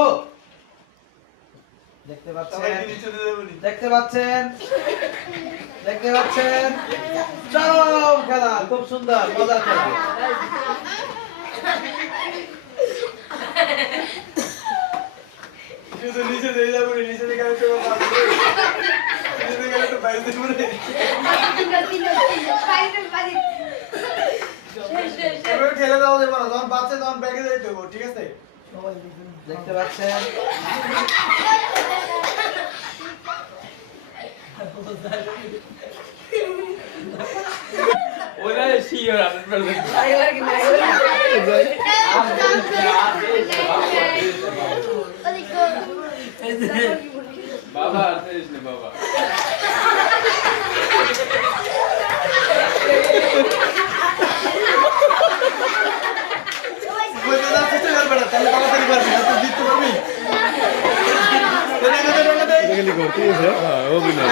গো। দেখতে পাচ্ছেন, দেখতে পাচ্ছেন, দেখতে পাচ্ছেন, চরম খেলা, খুব সুন্দর মজার খেলা। নিচে দিয়ে যাবো, নিচে থেকে আমি তো বাইরে দেবো রে। এবার ঠেলে দেওয়া যাবে না, যখন বাচ্চা তখন ব্যাগে দিয়ে দেবো, ঠিক আছে? দেখতে পাচ্ছেন, ওরা শিওর 100%। বাবা আসিস না বাবা। তাহলে তাড়াতাড়ি পারবি না, তুই জিততে পারবি? দেখলি করতে গেছে অভিনয়।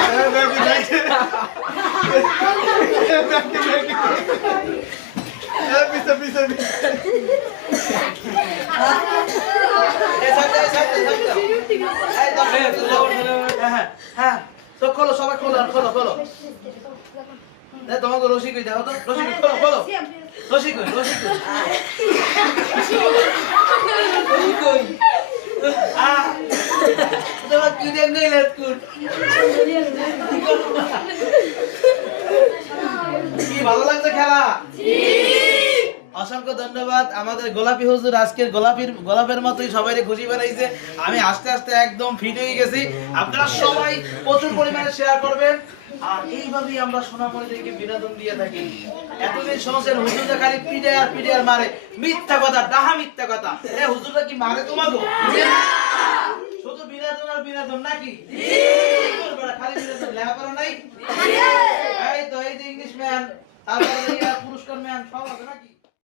পিছে পিছে হ্যাঁ, সব খোলো, সবাই খোলো, খোলো, খোলো। তোমাকে রশি কই দাও তো, রশি কই, খোলো, খোলো, রশি কই, রশি কই, রশি কই। তোমার কি দেখ নাই লাটকুন, কি ভালো লাগছে খেলা? অসংখ্য ধন্যবাদ। আমাদের গোলাপি হুজুর আজকের গোলাপের মতোই সবাইকে খুশি বানাইছে। আমি আস্তে আস্তে একদম ফিট হয়ে গেছি। আপনারা সবাই প্রচুর পরিমাণে শেয়ার করবেন। আর এইভাবেই আমরা সোনামণিদেরকে বিনোদন দিয়ে থাকি। এতদিন শুনছেন হুজুরটা খালি পিটে আর মারে, মিথ্যা কথা, ডাহা মিথ্যা কথা। হুজুরটা কি মারে তোমাকে? শুধু বিনোদন আর বিনোদন নাকি? খালি বিনোদন, লেখাপড়া নাই? এই তো, এই যে ইংলিশ ম্যান, তারপরে পুরস্কার ম্যান সব আছে নাকি?